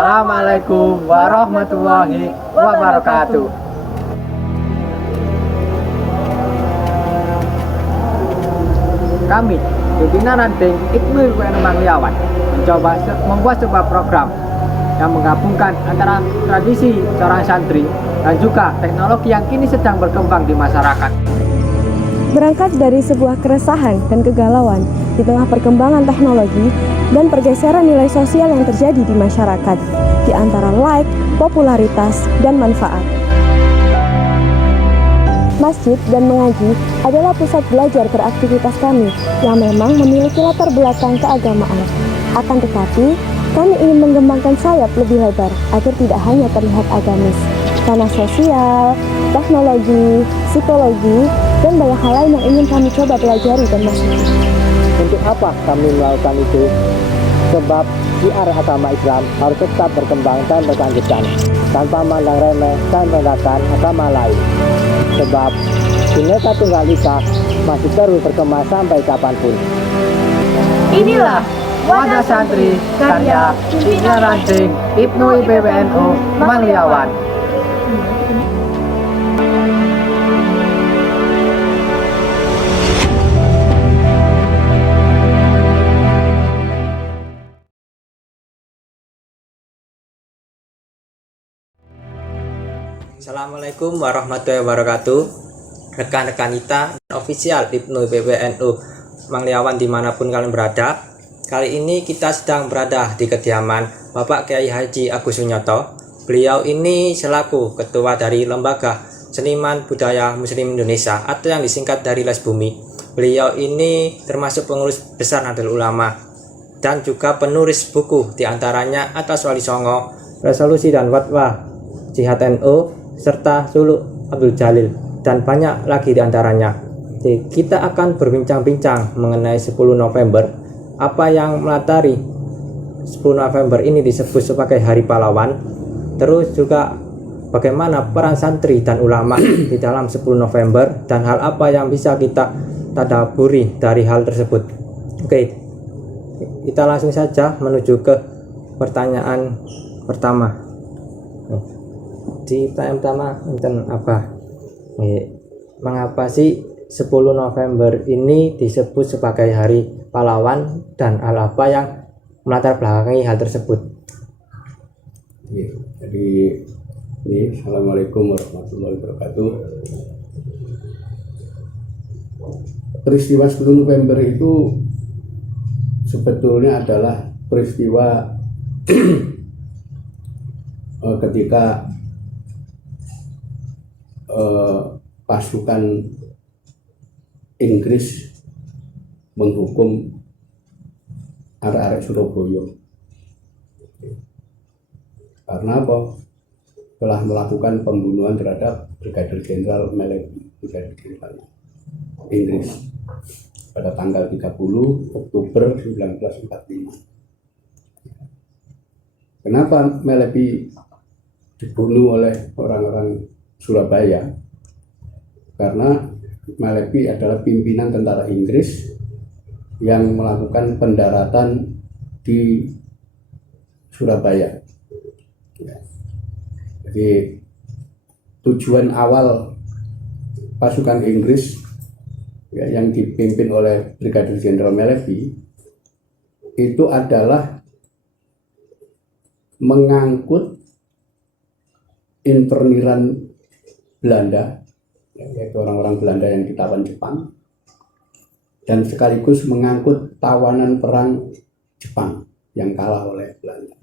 Assalamualaikum warahmatullahi wabarakatuh. Kami, pimpinan ranting Ibnu IPBN Mangliawan, mencoba membuat sebuah program yang menggabungkan antara tradisi seorang santri dan juga teknologi yang kini sedang berkembang di masyarakat. Berangkat dari sebuah keresahan dan kegalauan di tengah perkembangan teknologi dan pergeseran nilai sosial yang terjadi di masyarakat, di antara like, popularitas, dan manfaat. Masjid dan mengaji adalah pusat belajar beraktivitas kami yang memang memiliki latar belakang keagamaan. Akan tetapi, kami ingin mengembangkan sayap lebih lebar agar tidak hanya terlihat agamis, karena sosial, teknologi, psikologi, dan banyak hal lain yang ingin kami coba pelajari dan masuki. Untuk apa kami melakukan itu? Sebab syiar agama Islam harus tetap berkembang dan berkelanjutan tanpa mandang remeh dan merendahkan agama lain. Sebab Bhinneka Tunggal Ika masih terus berkembang sampai kapanpun. Inilah Wadah Santri karya pimpinan ranting Ibnu IPBNU Mangliawan. Assalamualaikum warahmatullahi wabarakatuh. Rekan-rekan kita official Ibnu IPBNU Mangliawan dimanapun kalian berada. Kali ini kita sedang berada di kediaman Bapak Kiai Haji Agus Sunyoto. Beliau ini selaku ketua dari Lembaga Seniman Budaya Muslim Indonesia atau yang disingkat dari Lesbumi. Beliau ini termasuk pengurus besar Nahdlatul Ulama dan juga penulis buku diantaranya Atlas Wali Songo, Resolusi dan Fatwa Jihad NU, serta Suluk Abdul Jalil, dan banyak lagi diantaranya. Jadi, kita akan berbincang-bincang mengenai 10 November, apa yang melatari 10 November ini disebut sebagai Hari Pahlawan, terus juga bagaimana peran santri dan ulama di dalam 10 November, dan hal apa yang bisa kita tadaburi dari hal tersebut. Oke, kita langsung saja menuju ke pertanyaan pertama. Di pertanyaan pertama, mengapa sih 10 November ini disebut sebagai Hari Pahlawan dan hal apa yang melatar belakangi hal tersebut? Jadi ini Assalamualaikum warahmatullahi wabarakatuh. Peristiwa 10 November itu sebetulnya adalah peristiwa ketika pasukan Inggris menghukum arek-arek Surabaya karena apa? Telah melakukan pembunuhan terhadap Brigadir Jenderal Melebi, Brigadir Jenderal Inggris pada tanggal 30 Oktober 1945. Kenapa Melebi dibunuh oleh orang-orang Surabaya? Karena Melebi adalah pimpinan tentara Inggris yang melakukan pendaratan di Surabaya. Jadi tujuan awal pasukan Inggris yang dipimpin oleh Brigadir Jenderal Melebi itu adalah mengangkut interniran Belanda, yaitu orang-orang Belanda yang ditawan Jepang, dan sekaligus mengangkut tawanan perang Jepang yang kalah oleh Belanda.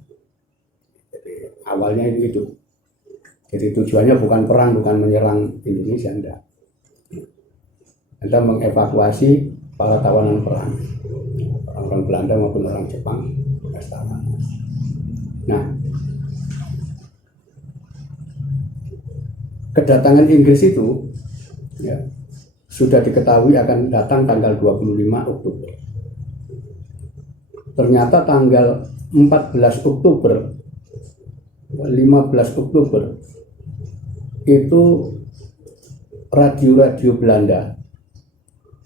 Jadi awalnya itu. Jadi tujuannya bukan perang, bukan menyerang Indonesia, enggak. Anda mengevakuasi para tawanan perang, orang-orang Belanda maupun orang Jepang bekas tawanan. Nah, kedatangan Inggris itu sudah diketahui akan datang tanggal 25 Oktober. Ternyata tanggal 14 Oktober, 15 Oktober itu radio-radio Belanda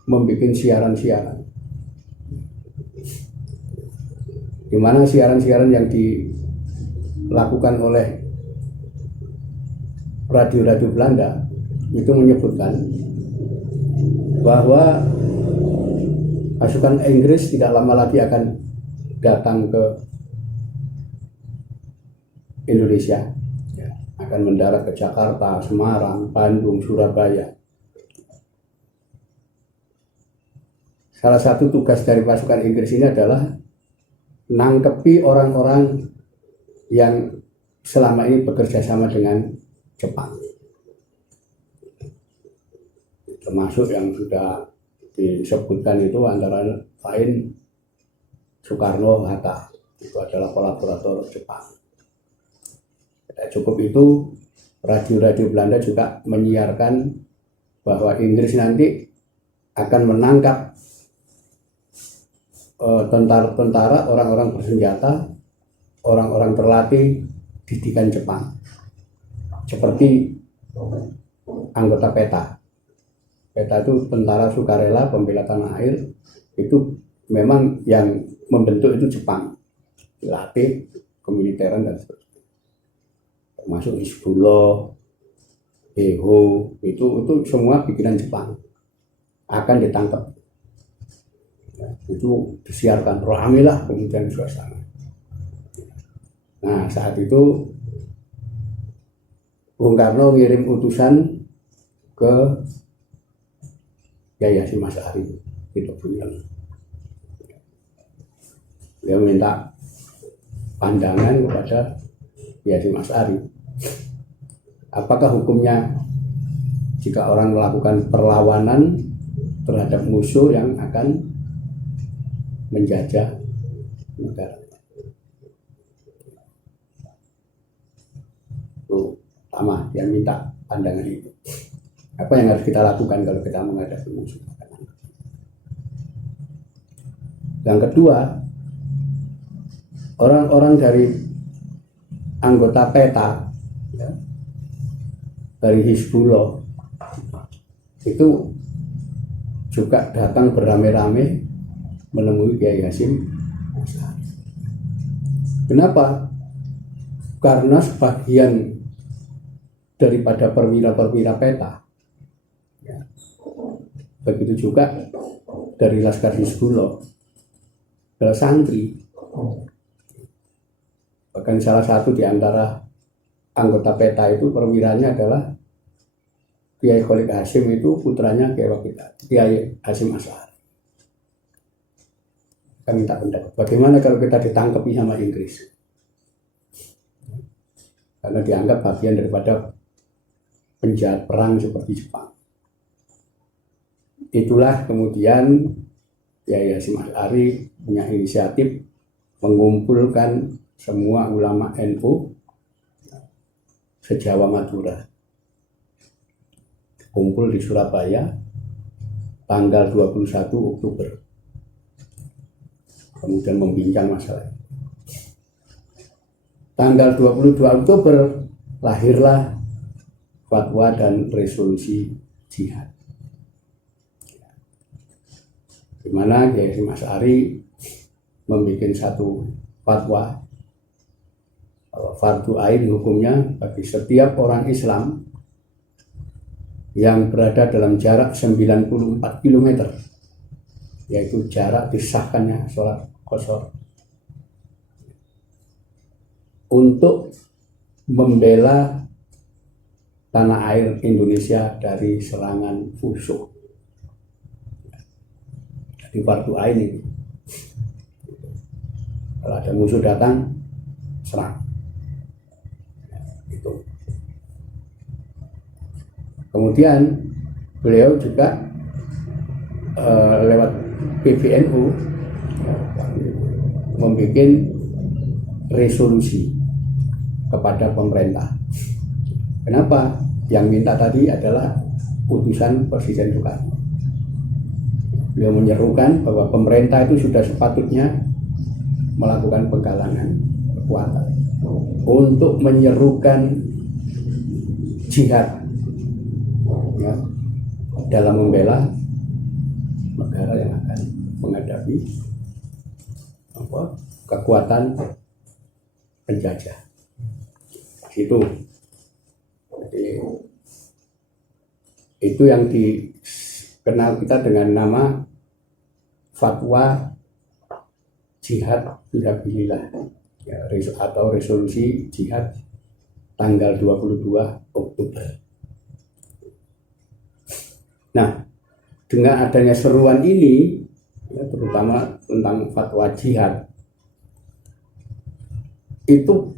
membuat siaran-siaran, di mana siaran-siaran yang dilakukan oleh radio-radio Belanda itu menyebutkan bahwa pasukan Inggris tidak lama lagi akan datang ke Indonesia, akan mendarat ke Jakarta, Semarang, Bandung, Surabaya. Salah satu tugas dari pasukan Inggris ini adalah nangkepi orang-orang yang selama ini bekerja sama dengan Jepang, termasuk yang sudah disebutkan itu antara lain Soekarno, Hatta, itu adalah kolaborator Jepang. Tidak cukup itu, radio-radio Belanda juga menyiarkan bahwa Inggris nanti akan menangkap tentara-tentara, orang-orang bersenjata, orang-orang terlatih didikan Jepang, seperti anggota PETA. PETA itu tentara sukarela pembela tanah air, itu memang yang membentuk itu Jepang, dilatih kemiliteran dan seterusnya, termasuk Hizbullah, EHO, itu semua bikinan Jepang, akan ditangkap. Itu disiarkan ramailah kemudian suasana. Nah, saat itu Bung Karno ngirim utusan ke Kiai Hasyim Asy'ari di Tebuireng. Dia minta pandangan kepada Kiai Hasyim Asy'ari. Apakah hukumnya jika orang melakukan perlawanan terhadap musuh yang akan menjajah negara? Itu pertama, yang minta pandangan itu. Apa yang harus kita lakukan kalau kita menghadapi musuh? Yang kedua, orang-orang dari anggota PETA, ya, dari Hizbullah, itu juga datang beramai-ramai menemui Kiai Hasyim Asy'ari. Kenapa? Karena sebagian daripada perwira-perwira PETA, ya, begitu juga dari Laskar Hizbullah, adalah santri. Bahkan salah satu di antara anggota PETA itu perwiranya adalah Kiai Khalid Hasyim, itu putranya Kiai Hasyim Asy'ari. Kita minta pendapat, bagaimana kalau kita ditangkapi sama Inggris? Karena dianggap bagian daripada penjahat perang seperti Jepang. Itulah kemudian Kiai Hasyim Asy'ari punya inisiatif mengumpulkan semua ulama NU se-Jawa Madura, kumpul di Surabaya tanggal 21 Oktober, kemudian membincang masalah. Tanggal 22 Oktober lahirlah fatwa dan resolusi jihad, di mana Kiai Hasyim Asy'ari membuat satu fatwa fardu ain hukumnya bagi setiap orang Islam yang berada dalam jarak 94 km, yaitu jarak disahkannya sholat qashar, untuk membela tanah air Indonesia dari serangan musuh. Jadi fardu ain ini, kalau ada musuh datang, serang. Itu. Kemudian beliau juga lewat PBNU membuat resolusi kepada pemerintah. Kenapa? Yang minta tadi adalah putusan Presiden Soekarno. Beliau menyerukan bahwa pemerintah itu sudah sepatutnya melakukan penggalangan kekuatan untuk menyerukan jihad, ya, dalam membela negara yang akan menghadapi kekuatan penjajah. Itu. Jadi, itu yang dikenal kita dengan nama fatwa jihad fisabilillah, ya, atau resolusi jihad tanggal 22 Oktober. Nah, dengan adanya seruan ini, ya, terutama tentang fatwa jihad, itu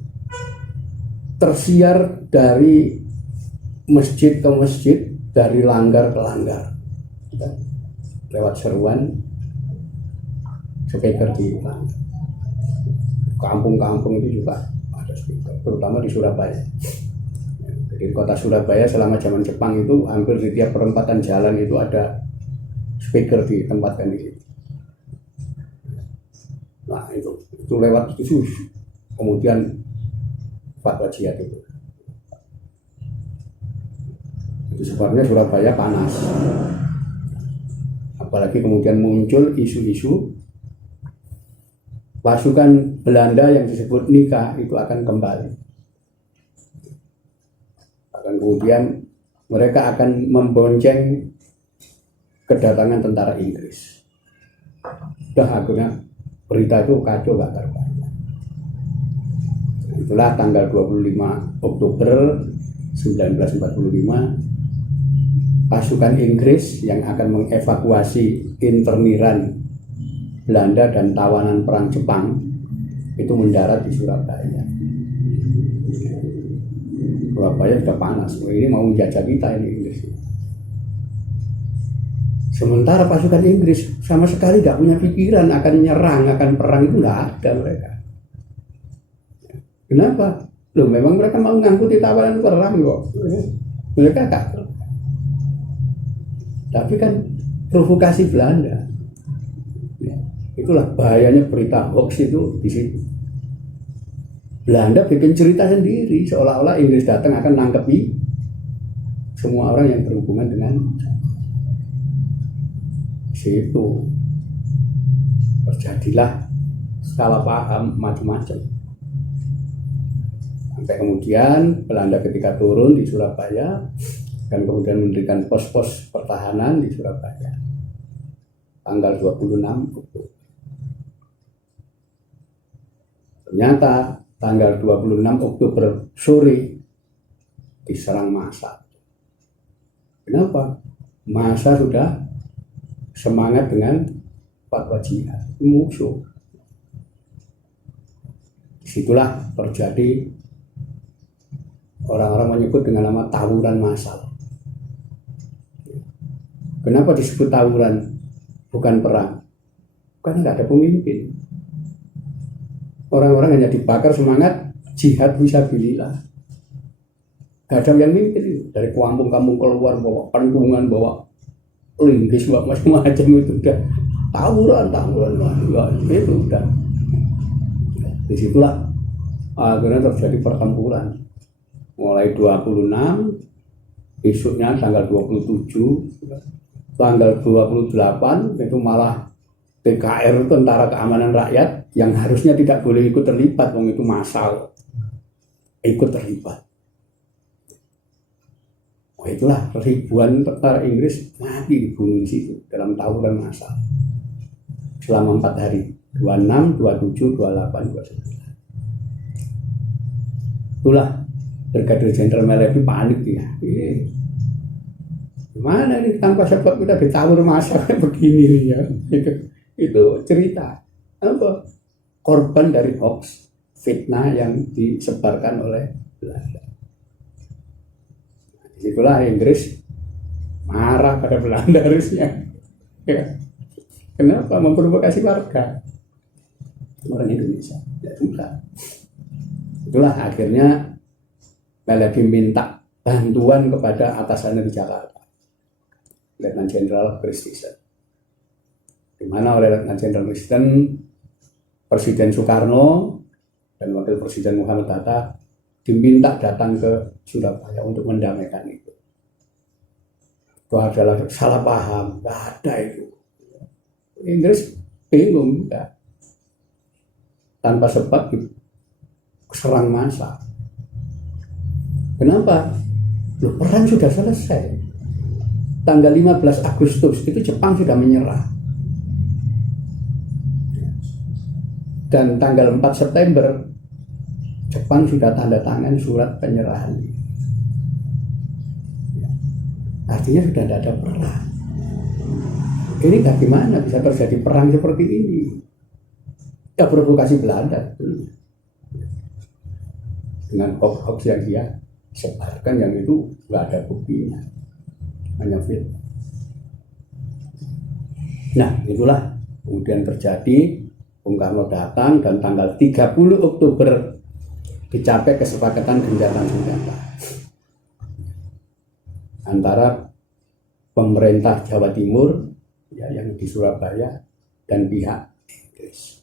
tersiar dari masjid ke masjid, dari langgar ke langgar, ya, lewat seruan speaker di kampung-kampung itu juga ada speaker, terutama di Surabaya. Jadi di kota Surabaya selama zaman Jepang itu hampir di tiap perempatan jalan itu ada speaker ditempatkan di situ. Nah itu lewat itu kemudian fatwa jihad itu sebabnya Surabaya panas, apalagi kemudian muncul isu-isu pasukan Belanda yang disebut Nika itu akan kembali, akan kemudian mereka akan membonceng kedatangan tentara Inggris. Akhirnya berita itu kacau gak karuan. Itulah tanggal 25 Oktober 1945 pasukan Inggris yang akan mengevakuasi interniran Belanda dan tawanan perang Jepang itu mendarat di Surabaya. Surabaya sudah panas, ini mau menjajah kita ini Inggris. Sementara pasukan Inggris sama sekali tidak punya pikiran akan nyerang, akan perang, itu tidak ada mereka. Kenapa? Loh, memang mereka mau ngangkuti tawanan perang kok. Mereka kagak. Tapi kan provokasi Belanda. Ya, itulah bahayanya berita hoax itu di situ. Belanda bikin cerita sendiri seolah-olah Inggris datang akan nangkepi semua orang yang berhubungan dengan situ. Terjadilah salah paham macam-macam. Sampai kemudian Belanda ketika turun di Surabaya dan kemudian mendirikan pos-pos pertahanan di Surabaya tanggal 26 Oktober. Ternyata tanggal 26 Oktober sore diserang massa. Kenapa? Massa sudah semangat dengan fatwa jihad, musuh. Disitulah terjadi orang-orang menyebut dengan nama tawuran massal. Kenapa disebut tawuran bukan perang? Karena nggak ada pemimpin. Orang-orang hanya dibakar semangat jihad fisabilillah. Gak ada yang mimpin. Dari kampung-kampung keluar bawa pentungan, bawa linggis, bawa macam-macam itu udah tawuran itu udah. Disitulah akhirnya terjadi pertempuran. Mulai 26, besoknya tanggal 27, tanggal 28 itu malah TKR, Tentara Keamanan Rakyat, yang harusnya tidak boleh ikut terlibat, wong itu massal ikut terlibat. Oh, itulah ribuan tentara Inggris mati dibunuh di situ dalam tawuran massal selama 4 hari, 26, 27, 28, 29. Itulah Brigadir Jenderal Melevi panik ya. Gimana ini tanpa sebab kita ditawur massa begini ya. Itu cerita apa? Korban dari hoax, fitnah yang disebarkan oleh Belanda. Disitulah Inggris marah pada Belanda harusnya. Ya. Kenapa memprovokasi warga orang Indonesia? Ya sudah. Itulah akhirnya Melevi minta bantuan kepada atasannya di Jakarta, Letnan Jenderal Christison. Di mana oleh Letnan Jenderal Christison, Presiden Soekarno dan Wakil Presiden Muhammad Hatta diminta datang ke Surabaya untuk mendamaikan itu. Itu adalah salah paham, nggak ada itu. Inggris bingung, enggak. Tanpa sebab serang massa. Kenapa? Loh, perang sudah selesai. Tanggal 15 Agustus itu Jepang sudah menyerah. Dan tanggal 4 September Jepang sudah tanda tangan surat penyerahan. Artinya sudah tidak ada perang. Ini bagaimana bisa terjadi perang seperti ini? Ya provokasi Belanda dengan hoax yang dia sebarkan, yang itu nggak ada buktinya, hanya film. Nah itulah kemudian terjadi. Bung Karno datang dan tanggal 30 Oktober dicapai kesepakatan gencatan senjata antara pemerintah Jawa Timur ya, yang di Surabaya dan pihak Inggris.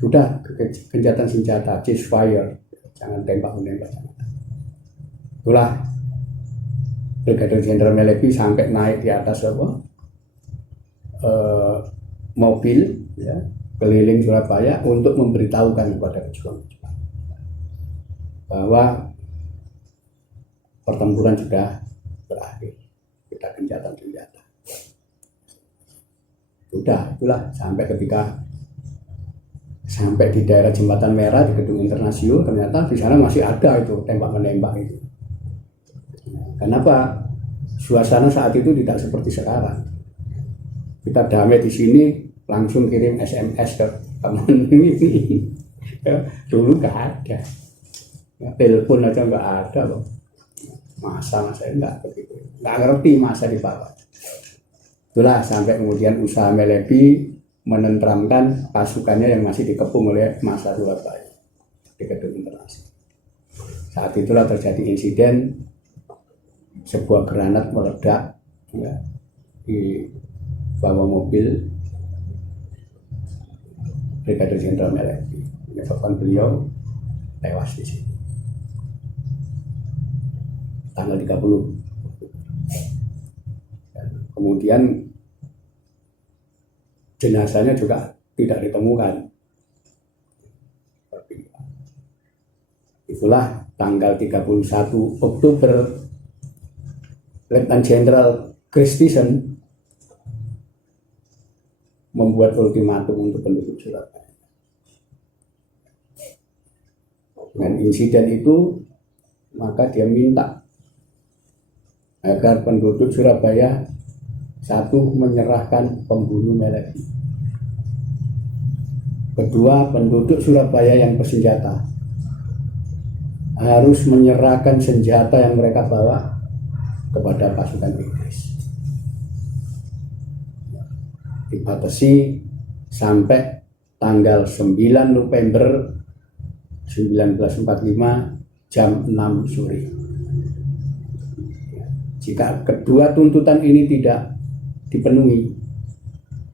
Sudah gencatan senjata, ceasefire, jangan tembak-menembak. Itulah Brigadir Jenderal Melebi sampai naik di atas mobil ya, keliling Surabaya untuk memberitahukan kepada pejuang bahwa pertempuran sudah berakhir, kita gencatan senjata. Sudah, itulah sampai di daerah Jembatan Merah di Gedung Internasional, ternyata di sana masih ada itu tembak-menembak itu. Kenapa? Suasana saat itu tidak seperti sekarang. Kita damai di sini, langsung kirim SMS ke teman ini. Dulu nggak ada. Ya, telepon aja nggak ada loh. Masa enggak begitu. Nggak ngerti masa di bawah. Itulah sampai kemudian usaha Melebi menenteramkan pasukannya yang masih dikepung oleh massa Surabaya di Gedung Internasional. Saat itulah terjadi insiden sebuah granat meledak ya, di bawah mobil Brigadir Jenderal Melebi, menyebabkan beliau tewas di sini tanggal 30. Dan kemudian jenazahnya juga tidak ditemukan. Itulah tanggal 31 Oktober Letnan Jenderal Christison membuat ultimatum untuk penduduk Surabaya. Dengan insiden itu, maka dia minta agar penduduk Surabaya satu, menyerahkan pembunuh Melebi. Kedua, penduduk Surabaya yang bersenjata harus menyerahkan senjata yang mereka bawa kepada pasukan Inggris. Dibatasi sampai tanggal 9 November 1945 jam 6 sore. Jika kedua tuntutan ini tidak dipenuhi,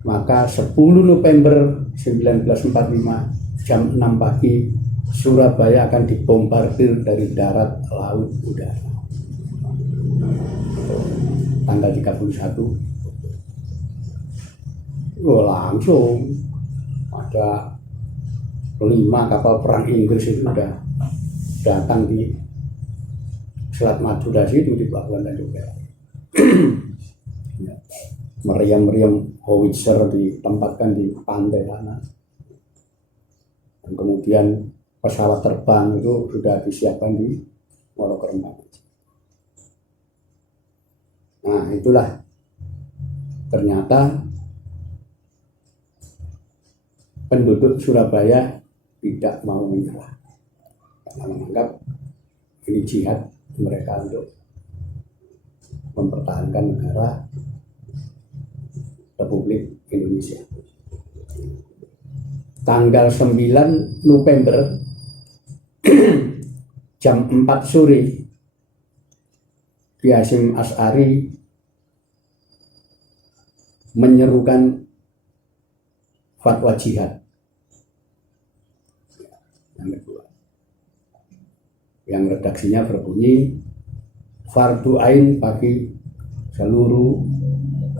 maka 10 November 1945 jam 6 pagi Surabaya akan dibombardir dari darat, laut, udara. Tanggal 31 langsung ada 5 kapal perang Inggris itu sudah datang di Selat Madura situ di pelabuhan Tanjung Perak. Meriam-meriam howitzer ditempatkan di pantai sana. Dan kemudian pesawat terbang itu sudah disiapkan di Wonokerembang. Nah itulah ternyata penduduk Surabaya tidak mau menyerah karena menganggap ini jihad mereka untuk mempertahankan negara Republik Indonesia. Tanggal 9 November jam 4 sore Kiai Hasyim Asy'ari menyerukan fatwa jihad yang kedua, yang redaksinya berbunyi fardu ain bagi seluruh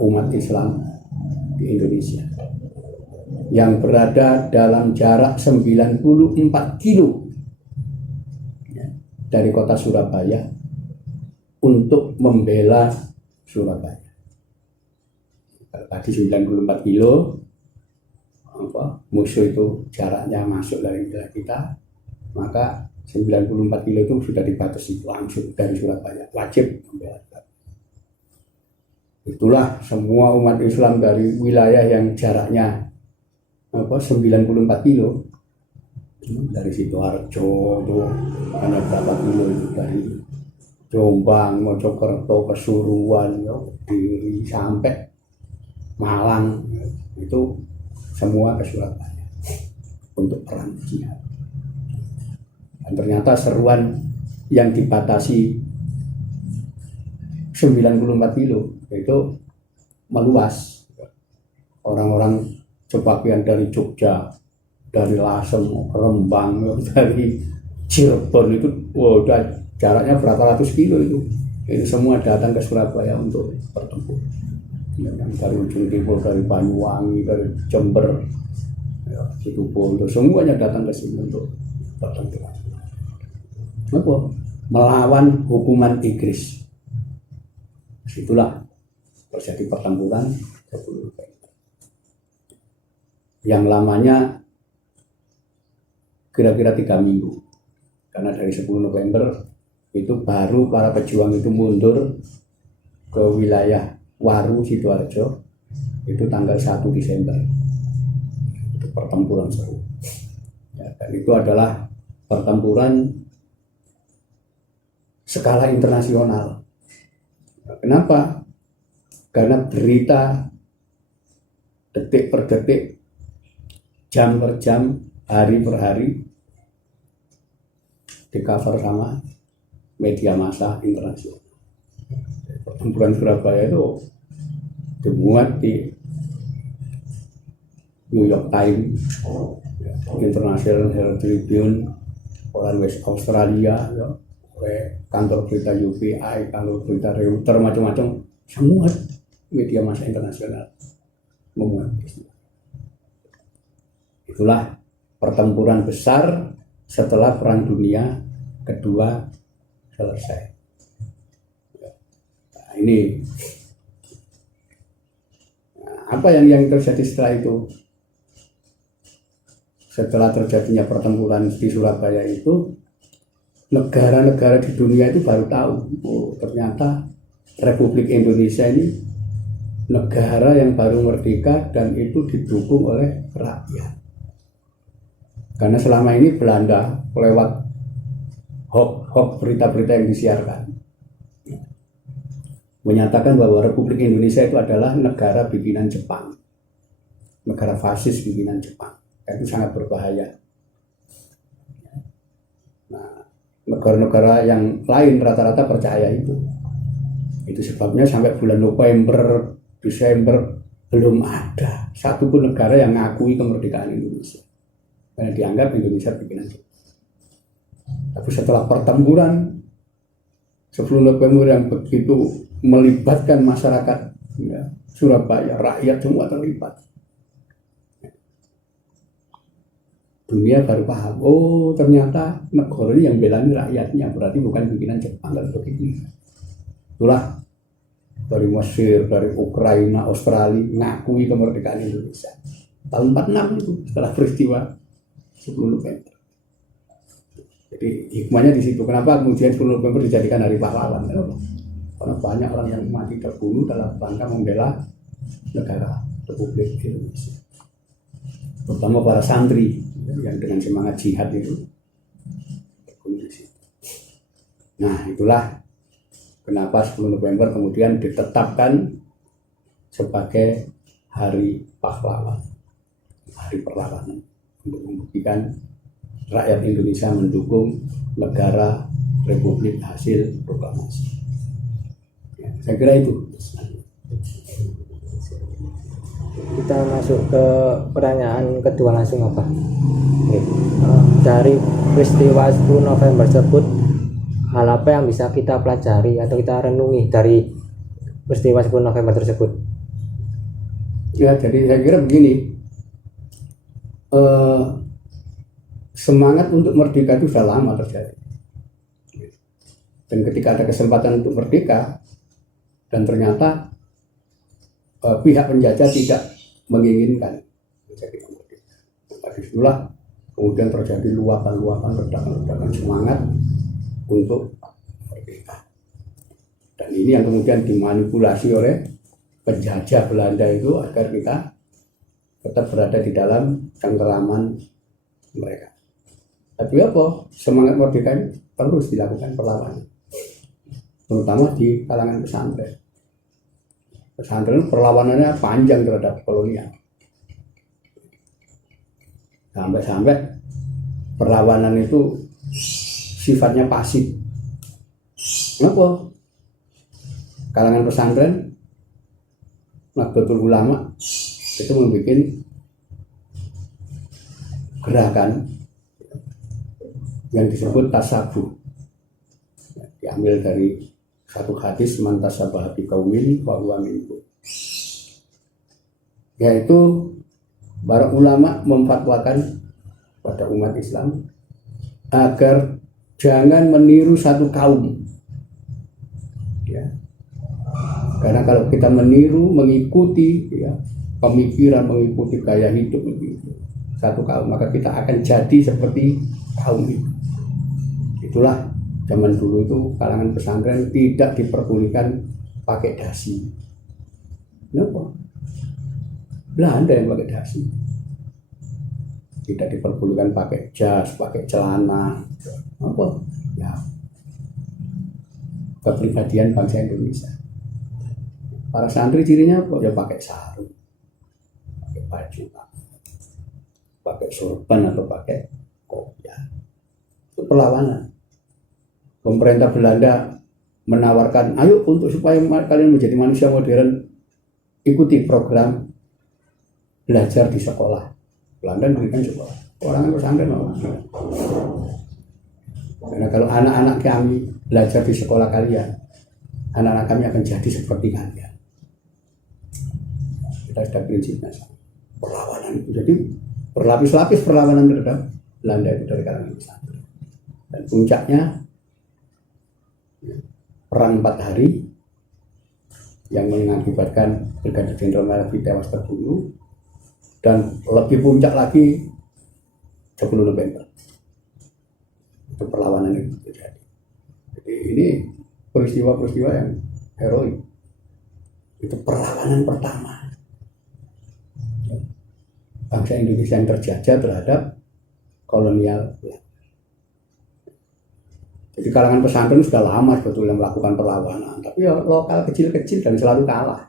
umat Islam di Indonesia yang berada dalam jarak 94 kilo dari kota Surabaya untuk membela Surabaya. Tadi 94 kilo, musuh itu jaraknya masuk dari wilayah kita, maka 94 kilo itu sudah dibatasi langsung dari Surabaya, wajib membela. Itulah semua umat Islam dari wilayah yang jaraknya 94 kilo, dari Sidoarjo tuh ada berapa kilo itu, dari Jombang, Mojokerto, Pasuruan, Kediri sampai Malang, itu semua ke Surabaya untuk perang jihad. Dan ternyata seruan yang dibatasi 94 kilo itu meluas. Orang-orang sebagian dari Jogja, dari Lasem, Rembang, dari Cirebon itu udah jaraknya berapa ratus kilo itu semua datang ke Surabaya untuk bertempur. Yang dari ujung timur, dari Banyuwangi, dari Jember, Situbondo, semuanya datang ke sini untuk bertempur. Apa? Melawan hukuman Inggris. Itulah terjadi pertempuran 10 November yang lamanya kira-kira 3 minggu, karena dari 10 November itu baru para pejuang itu mundur ke wilayah Waru, Sidoarjo, itu tanggal 1 Desember. Itu pertempuran seru ya, dan itu adalah pertempuran skala internasional. Kenapa? Karena berita detik per detik, jam per jam, hari per hari di cover sama media massa internasional. Pertempuran Surabaya itu dimuat di New York Times, International Herald Tribune, koran West Australia, kantor berita UPI, kantor berita Reuters, macam-macam, semua media massa internasional memuat. Itulah pertempuran besar setelah Perang Dunia Kedua selesai. Nah, ini apa yang terjadi setelah itu? Setelah terjadinya pertempuran di Surabaya itu, negara-negara di dunia itu baru tahu, oh, ternyata Republik Indonesia ini negara yang baru merdeka dan itu didukung oleh rakyat. Karena selama ini Belanda lewat hoax berita-berita yang disiarkan menyatakan bahwa Republik Indonesia itu adalah negara bikinan Jepang, negara fasis bikinan Jepang. Itu sangat berbahaya. Nah, negara-negara yang lain rata-rata percaya itu. Itu sebabnya sampai bulan November, Desember belum ada satupun negara yang mengakui kemerdekaan Indonesia. Karena dianggap Indonesia bikinan Jepang. Tapi setelah pertempuran 10 November yang begitu melibatkan masyarakat ya, Surabaya, rakyat semua terlibat. Dunia baru paham, oh ternyata negara ini yang belani rakyatnya, berarti bukan bikinan Jepang dan begitu. Itulah dari Mesir, dari Ukraina, Australia ngakui kemerdekaan Indonesia. Tahun 46 itu setelah peristiwa 10 November. Jadi hikmahnya di situ. Kenapa kemudian 10 November dijadikan hari pahlawan? Karena banyak orang yang mati terbunuh dalam rangka membela negara Republik Indonesia. Terutama para santri yang dengan semangat jihad itu. Nah, itulah kenapa 10 November kemudian ditetapkan sebagai hari pahlawan, hari perlawanan, untuk membuktikan rakyat Indonesia mendukung negara Republik hasil proklamasi. Ya, saya kira itu. Kita masuk ke pertanyaan kedua langsung apa? Dari peristiwa 10 November tersebut, hal apa yang bisa kita pelajari atau kita renungi dari peristiwa 10 November tersebut? Ya, jadi saya kira begini, semangat untuk merdeka itu sudah lama terjadi. Dan ketika ada kesempatan untuk merdeka, dan ternyata pihak penjajah tidak menginginkan menjadi merdeka. Disitulah kemudian terjadi luapan-luapan, ledakan-ledakan semangat untuk merdeka. Dan ini yang kemudian dimanipulasi oleh penjajah Belanda itu agar kita tetap berada di dalam cengkeraman mereka. Tapi apa? Semangat merdeka ini terus dilakukan perlawanan, terutama di kalangan pesantren. Pesantren perlawanannya panjang terhadap kolonial. Sampai-sampai perlawanan itu sifatnya pasif. Kenapa? Kalangan pesantren, Nahdlatul Ulama itu membuat gerakan yang disebut tasabuh, diambil dari satu hadis, man tasabbaha biqaumin fa huwa minhum, yaitu para ulama memfatwakan pada umat Islam agar jangan meniru satu kaum, ya. Karena kalau kita meniru, mengikuti, ya, pemikiran, mengikuti gaya hidup satu kaum, maka kita akan jadi seperti kaum itu. Itulah zaman dulu itu kalangan pesantren tidak diperbolehkan pakai dasi. Kenapa? Belanda yang pakai dasi. Tidak diperbolehkan pakai jas, pakai celana. Apa? Ya, kepribadian bangsa Indonesia. Para santri cirinya apa? Ya pakai sarung, pakai baju, pakai sorban atau pakai kopiah. Itu perlawanan. Pemerintah Belanda menawarkan, ayo untuk supaya kalian menjadi manusia modern, ikuti program belajar di sekolah. Belanda memberikan sekolah. Orang pesantren mau. Karena kalau anak-anak kami belajar di sekolah kalian, anak-anak kami akan jadi seperti kalian. Kita sudah prinsipnya perlawanan itu. Jadi berlapis-lapis perlawanan terhadap Belanda itu dari kalangan pesantren. Dan puncaknya perang 4 hari yang mengakibatkan Brigadir Jenderal Malabi tewas terbunuh, dan lebih puncak lagi 10 November itu perlawanan itu terjadi. Jadi ini peristiwa-peristiwa yang heroik. Itu perlawanan pertama bangsa Indonesia yang terjajah terhadap kolonial. Jadi kalangan pesantren sudah lama sebetulnya melakukan perlawanan, tapi ya lokal kecil-kecil dan selalu kalah.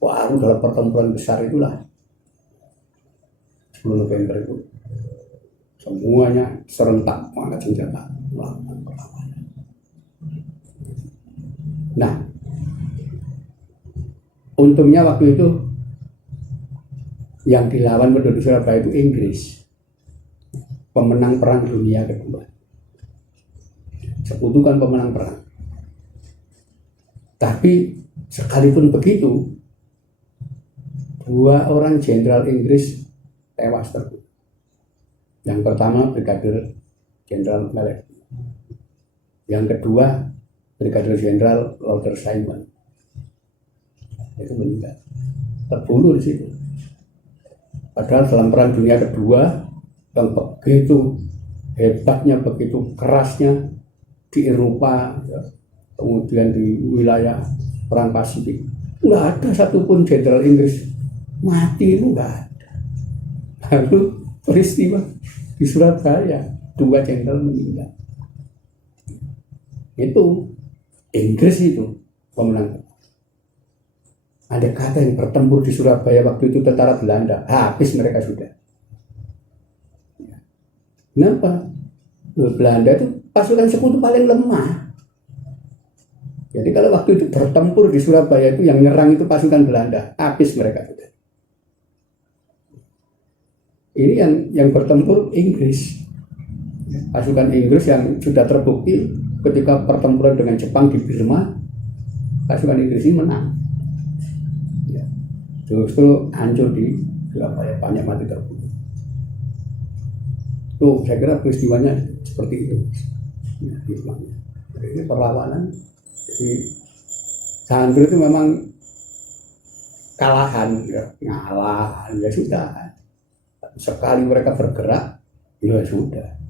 Baru dalam pertempuran besar itulah 10 November itu semuanya serentak mengangkat senjata melakukan perlawanan. Nah, untungnya waktu itu yang dilawan penduduk Surabaya itu Inggris, pemenang perang dunia kedua, sekutukan pemenang perang. Tapi sekalipun begitu, 2 orang jenderal Inggris tewas terbunuh. Yang pertama Brigadir Jenderal Malabi, yang kedua Brigadir Jenderal Lauder Simon, itu meninggal, terbunuh di situ. Padahal dalam perang dunia kedua yang begitu hebatnya, begitu kerasnya di Eropa, ya, kemudian di wilayah perang Pasifik, nggak ada satupun jenderal Inggris mati, itu nggak ada. Lalu peristiwa di Surabaya 2 jenderal meninggal. Itu Inggris itu pemenang. Ada kata yang bertempur di Surabaya waktu itu tentara Belanda, habis mereka sudah. Kenapa? Belanda itu pasukan sekutu paling lemah. Jadi kalau waktu itu bertempur di Surabaya itu yang nyerang itu pasukan Belanda, habis mereka sudah. Ini yang bertempur Inggris. Pasukan Inggris yang sudah terbukti ketika pertempuran dengan Jepang di Burma, pasukan Inggris ini menang. Ya, justru hancur di Surabaya, banyak mati terbunuh. Tuh, saya kira peristiwanya seperti itu. Ya, hikmahnya. Jadi ini perlawanan. Jadi santri itu memang kalahan, ya, ngalah, ya sudah. Sekali mereka bergerak, ya sudah.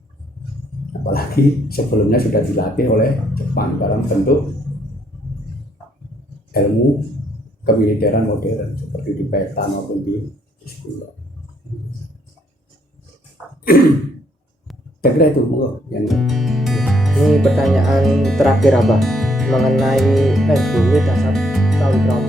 Apalagi sebelumnya sudah dilatih oleh Jepang dalam bentuk ilmu kemiliteran modern seperti di peta maupun di sekolah. Saya kira itu yang Ini pertanyaan terakhir apa? Mengenai bumi dasar tahu berapa?